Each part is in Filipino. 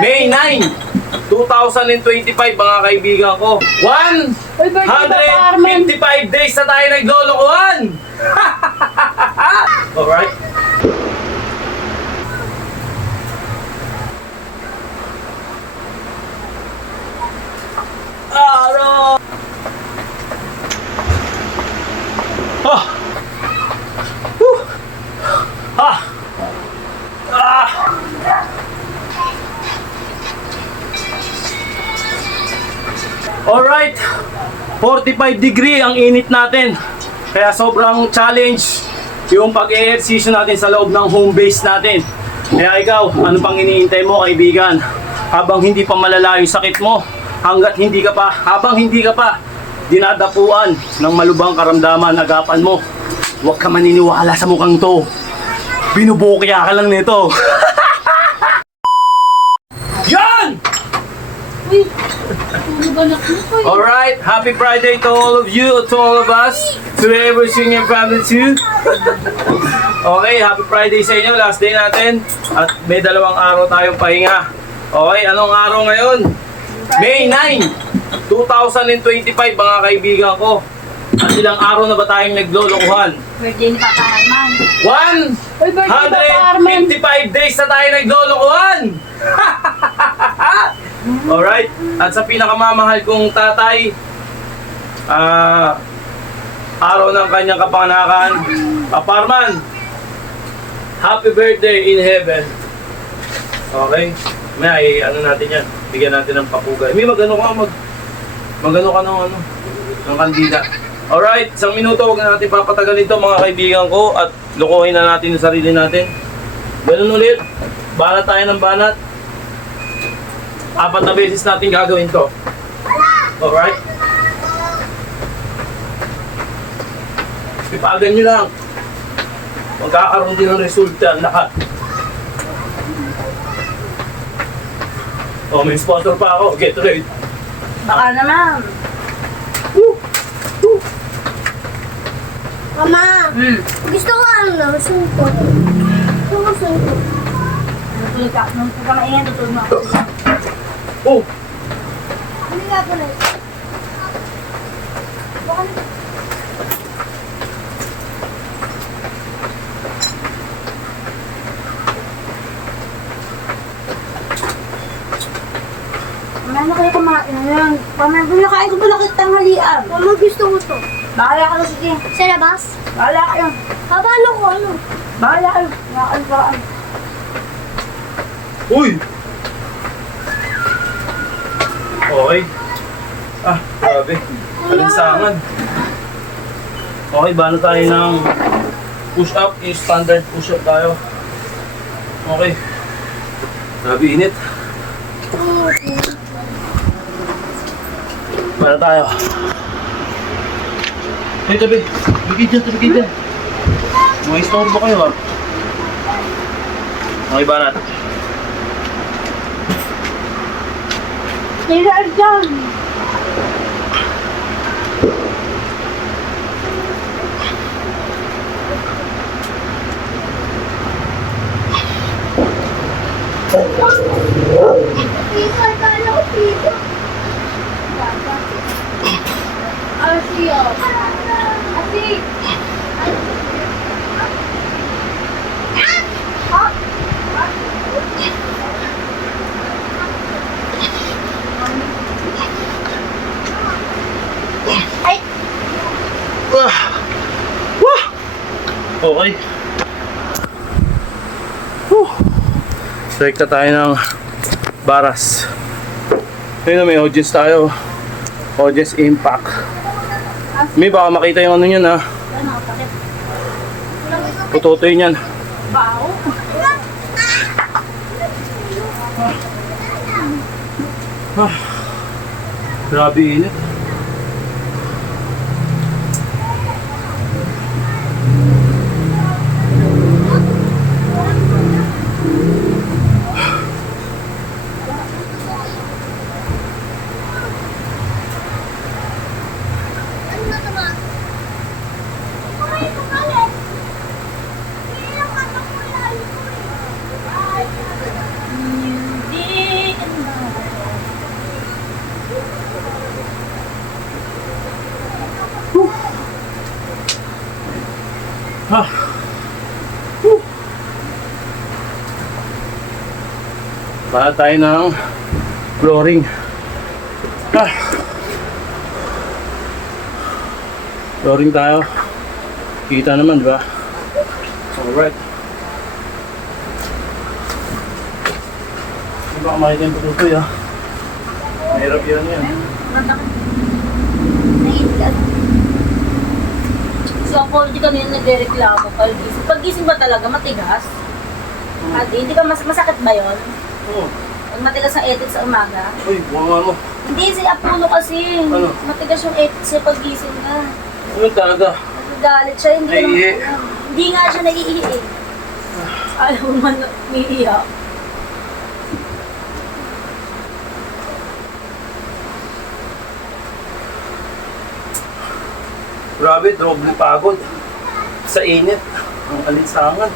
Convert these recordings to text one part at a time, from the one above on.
May 9, 2025 mga kaibigan ko. 155 days na tayo naglolokohan! Alright. Araw! Ah! Whew! Ah! Ah! Alright, 45 degree ang init natin. Kaya sobrang challenge yung pag-ehersisyo natin sa loob ng home base natin. Kaya ikaw, ano pang iniintay mo kaibigan? Habang hindi pa malala yung sakit mo, habang hindi ka pa dinadapuan ng malubhang karamdaman, agapan mo. Huwag ka maniniwala sa mukhang to. Binubukya ka lang nito. Yan! Uy, puro balak mo ko eh. Alright, happy Friday to all of you, to all of us, to every senior family too. Okay, happy Friday sa inyo, last day natin. At may 2 araw tayong pahinga. Okay, anong araw ngayon? May 9, 2025 mga kaibigan ko. At ilang araw na ba tayong naglolokohan? Birthday ni Papa Arman. Uy, birthday ni Papa Arman. 155 days na tayo naglolokohan! Alright, at sa pinakamamahal kong tatay, araw ng kanyang kapanganakan, Papa Arman, happy birthday in heaven. Okay, may ano natin yan, bigyan natin ng papugay. May magano ka ng kandila. Alright, 1 minuto, huwag na natin papatagalin ito mga kaibigan ko at lukuhin na natin yung sarili natin. Ganun ulit, banat tayo ng banat. 4 na beses natin gagawin to. Alright? Ipagan nyo lang. Magkakaroon din ng resulta lahat. Oh, may sponsor pa ako. Get ready. Baka naman. Mama, gusto ko ano, sungkot. Gusto ko sungkot. Tutulog ka. Nung ka maingay, tutulog mo ako. Oh! Hindi nga po na. Baka na. Ano kayo kumain? Pinakain ko pala kitang halian. Mama, gusto ko to. Bahala ka na, sige. Sa labas? Bahala kayo. Paano ko ano? Bahala kayo. Nakaan paraan. Uy! Okay. Ah, grabe. Alinsangan. Okay, bano tayo ng push-up. Yung standard push-up tayo. Okay. Grabe, init. Bano tayo? Hey, tabi. Tumigid dyan. Mga istorbo kayo ah. Okay, banat. Kailan dyan? Pizza, kala ko pizza. Asi, oh. Asi. Ay! Okay. Strike na tayo ng baras. Ayun na, may audience tayo. Audience impact. May baka makita yung ano yun ha. Ano, takip. Putotoy niyan. Bao? Grabe init. Para tayo ng flooring. Flooring tayo. Kita naman, di ba? Alright. Hindi ba makita yung patutoy, ha? Mahirap yan yan. Naiingat. So ako, hindi kanina nagre-reklamo pag-gising. Pag-gising ba talaga matigas? At hindi ka masakit ba yun? Oo. Pag matigas ang ethics sa umaga? Uy, buwanga mo. Hindi, si Apollo kasi. Ano? Matigas yung ethics niya pag-gising na. Ano talaga? Nagagalit siya, hindi ka Naiihi. naman. Hindi nga siya naiihi eh. Alam mo man, umiiyak. Grabe, doble pagod. Sa init. Ang alinsangan.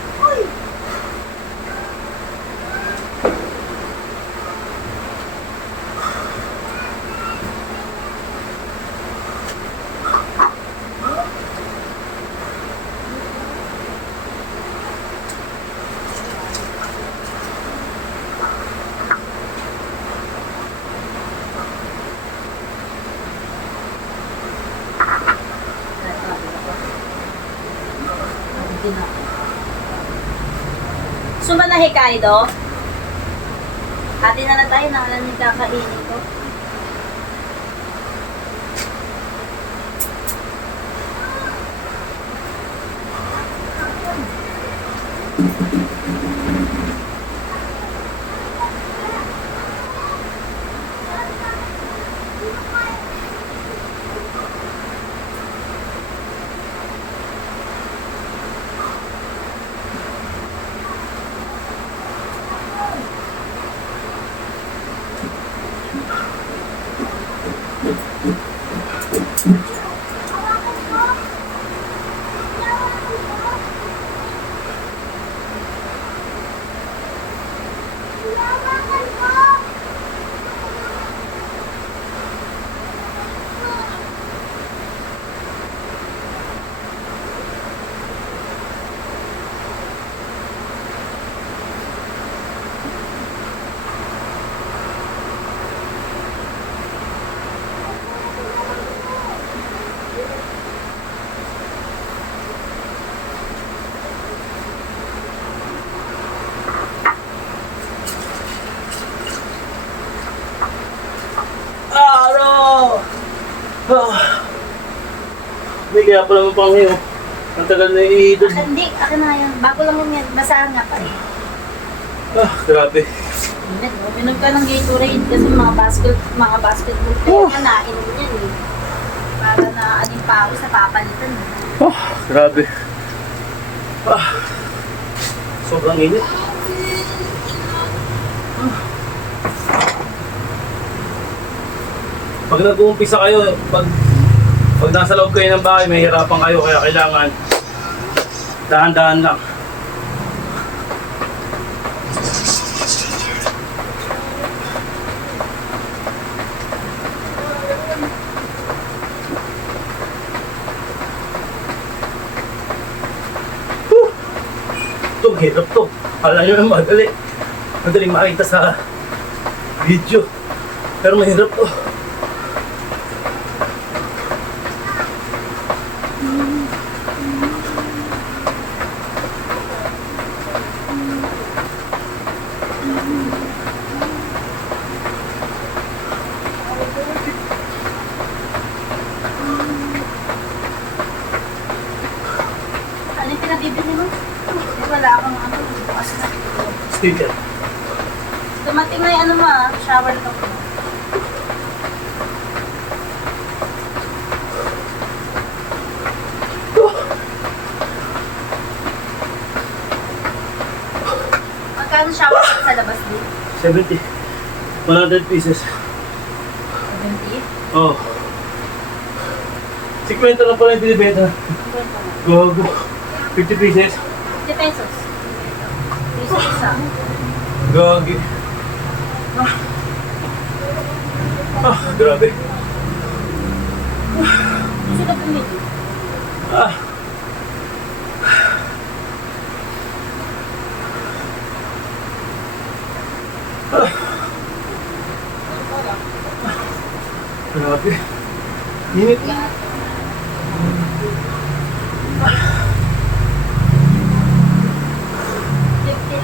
Suma na Hokkaido? Hati na na tayo, nakalan yung kakainin ko. Hindi, kaya pala mapanghi, oh. Ang tagal na iidod. Hindi, akin na yan. Bago lang yun yan. Basahan nga pa eh. Grabe. Minom ka ng Gatorade kasi mga basketball player na nainom yan eh. Para na aning pawis na papalitan eh. Grabe. Sobrang init. Pag nag-uumpisa kayo, pag nasa loob kayo ng bahay, may hirapan kayo, kaya kailangan dahan-dahan lang. Ito, hirap to. Kala nyo yung madali. Madaling makita sa video. Pero mahirap to. Ano yung pinabibili mo? Wala akong ano. Bukas na. Sticker. Dumating na yung ano mo ah. Shower na ako. Magkano shower sa labas din? 70. 100 pieces. 70? Oh. 50 lang pala yung binibenta. Go. 50 pieces. 50 pesos. Piso isa. Gagi. Grabe. Gusto ka bumili? Grabe. Init.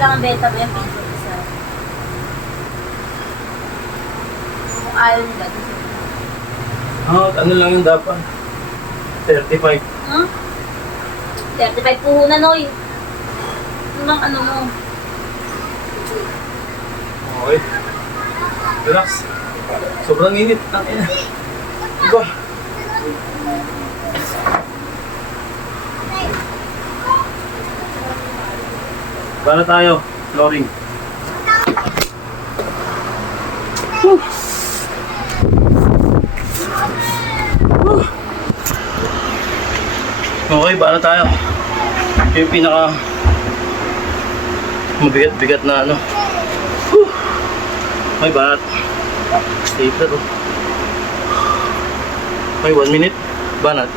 Lang ang benta mo yung piso isa. Kung ayaw nila, gusto nila. Ano lang yung dapat? 35. Hmm? 35 puhunan, Noy. Ano lang ano mo? Okay. Relax. Sobrang init. Ang ina. Diba? Para tayo, flooring. Okay, para tayo. Yung pinaka mabigat-bigat na ano. May banat. Stapler oh. May 1 minute. Banat.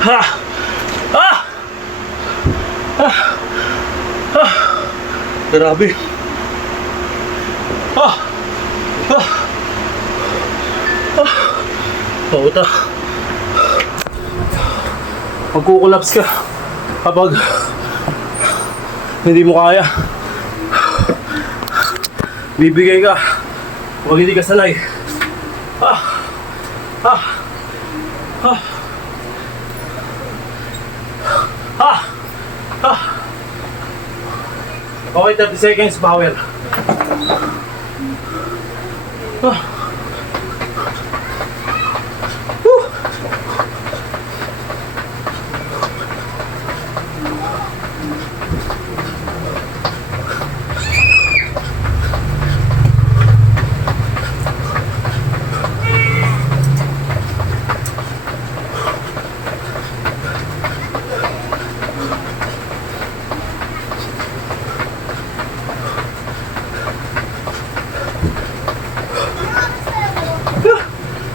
Ha! Ah! Ah! Ah! Grabe. Ah! Ah! Ah! Pauta. Magkukulaps ka kapag hindi mo kaya. Bibigay ka kapag hindi ka sanay. Ah! Ah! Ah! Ah! Ah! Okay, 30 seconds, power. Ah! Woo!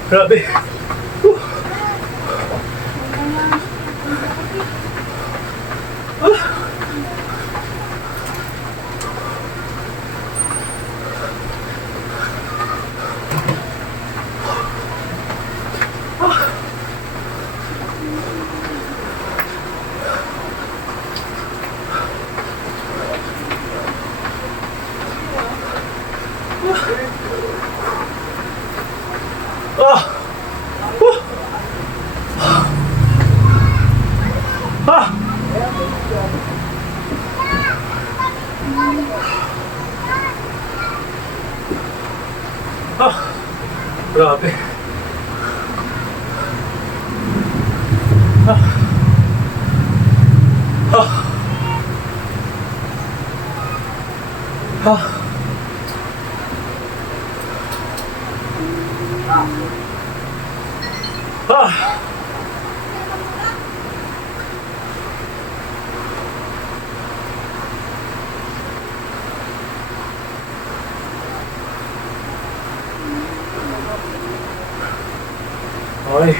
Grabe. Ah! Ah! Ah! Grabe. Ah! Ah! Ah! Ah! Okay.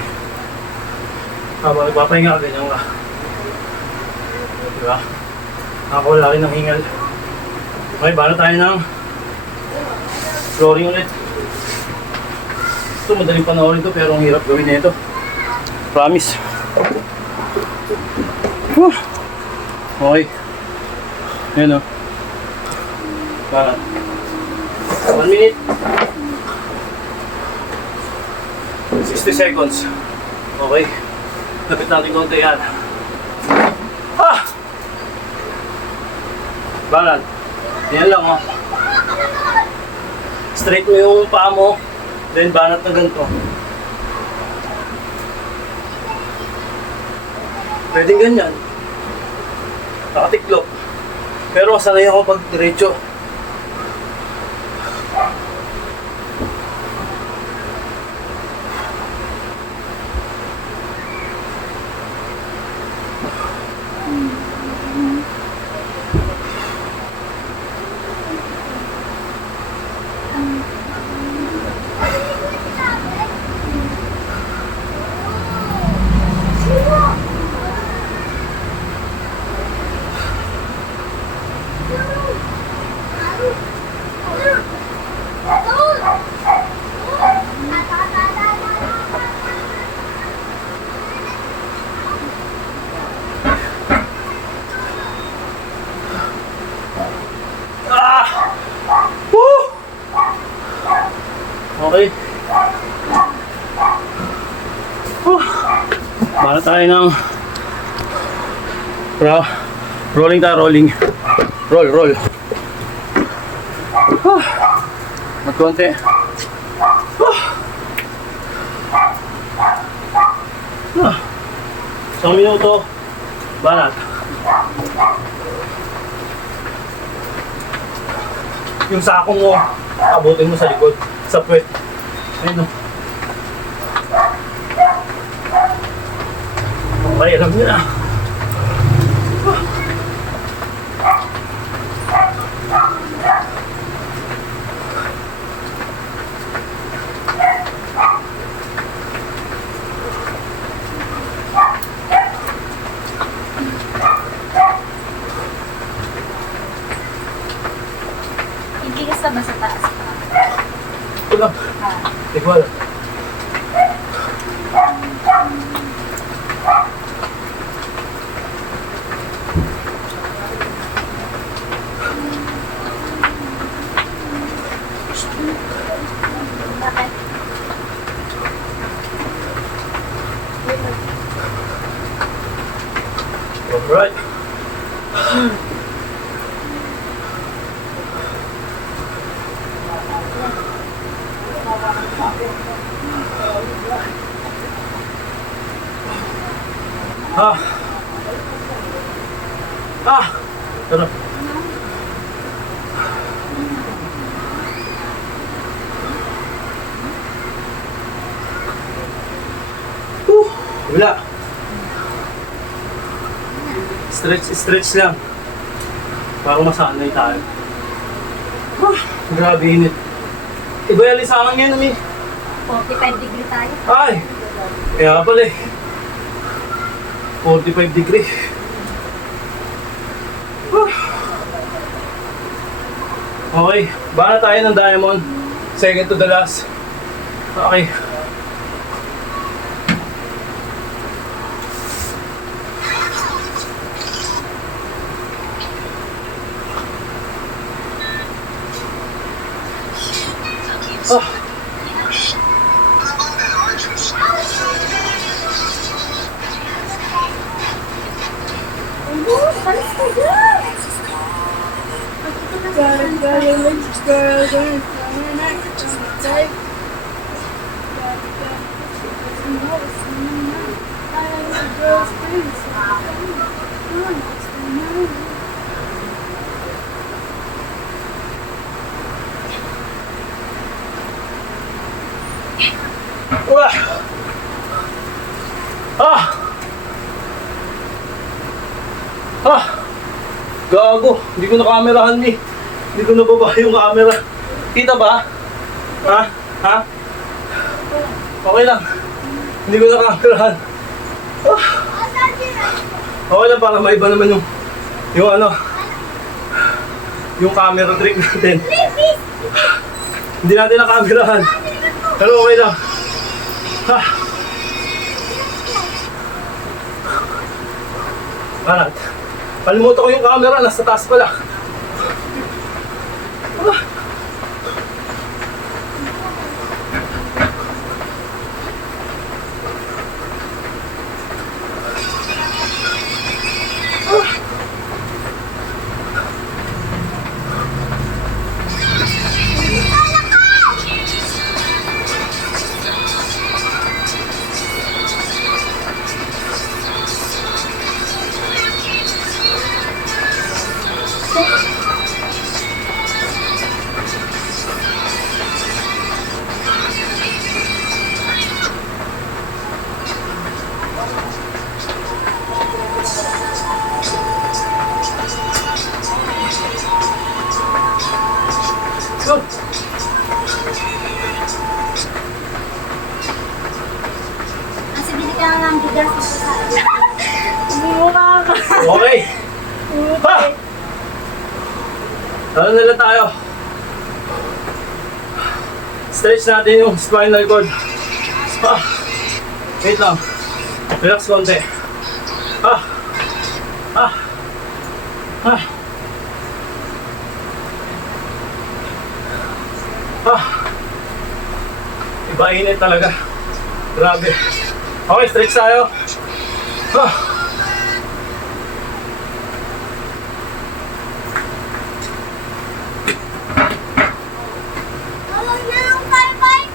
Habang nagpapahinga, ganyan ka. Diba? Nakakawala rin ng hingal. Okay, bala tayo ng flooring ulit. Ito, madaling panoorin to pero ang hirap gawin nito. Promise. Whew. Okay. Yan o. Bala. 1 minute. 60 seconds. Okay. Lapit natin konti yan. Ah! Banat. Yan lang oh. Straight mo yung paa mo. Then banat na ganito. Pwedeng ganyan. Nakatiklop. Pero sanay ako pag diretso. Okay. Para tayo ng rolling tayo, rolling. Roll. Magkonti. Isang minuto. Banat. Yung sakong mo, abutin mo sa likod. Sa puwet. Ayun o. Okay, alam nyo na. Hindi ka ba sa taas pa? Ito lang. Hindi ko alam. Bakit? Alright. Sarap. Wala. Stretch lang. Para masanay tayo. Grabe init. Iba yung lisangan ngayon, Ami. 45 degree tayo. Ay! Kaya pala eh. 45 degree. Okay, baka tayo ng diamond. Second to the last. Okay. Wah! Gago, hindi ko na-camerahan eh. Hindi ko nababa yung camera. Kita ba? Ha? Okay lang. Hindi ko na-camerahan. Okay lang para maiba naman yung ano, yung camera trick natin. Hindi natin na-camerahan. Pero okay lang. Banat. Kalimutan ko yung camera, nasa taas pala. Adjust mo sa hindi mo makaka... Okay. Ha! Ano na lang tayo? Stretch natin yung spinal cord. Wait lang. Relax konti. Iba init talaga. Grabe. Okay, stretch tayo. Tawag na lang bye-bye.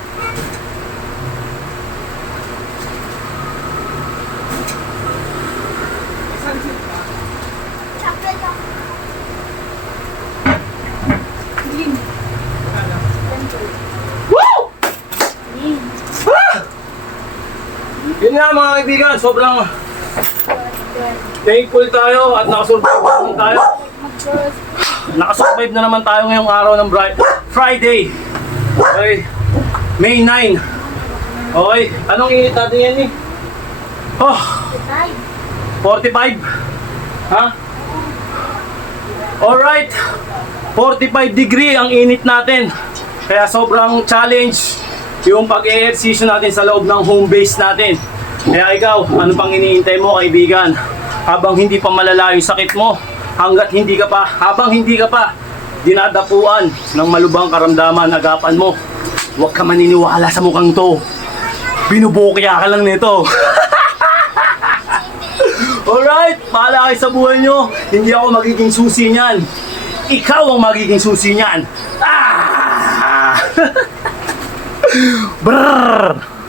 Chocolate ako. Woo! Yun nga mga kaibigan, sobrang thankful tayo at nakasurvive naman tayo. Nakasurvive na naman tayo ngayong araw ng Friday. Okay, May 9. Okay, anong init natin yan eh? 45? Ha? Alright, 45 degree ang init natin. Kaya sobrang challenge yung pag-ehersisyo natin sa loob ng home base natin. Kaya ikaw, ano pang iniintay mo kaibigan? Habang hindi pa malala yung sakit mo, habang hindi ka pa dinadapuan ng malubhang karamdaman, agapan mo. Huwag ka maniniwala sa mukhang to. Binubukya ka lang nito. Alright, bahala kayo sa buhay nyo. Hindi ako magiging susi niyan. Ikaw ang magiging susi niyan. Brrr!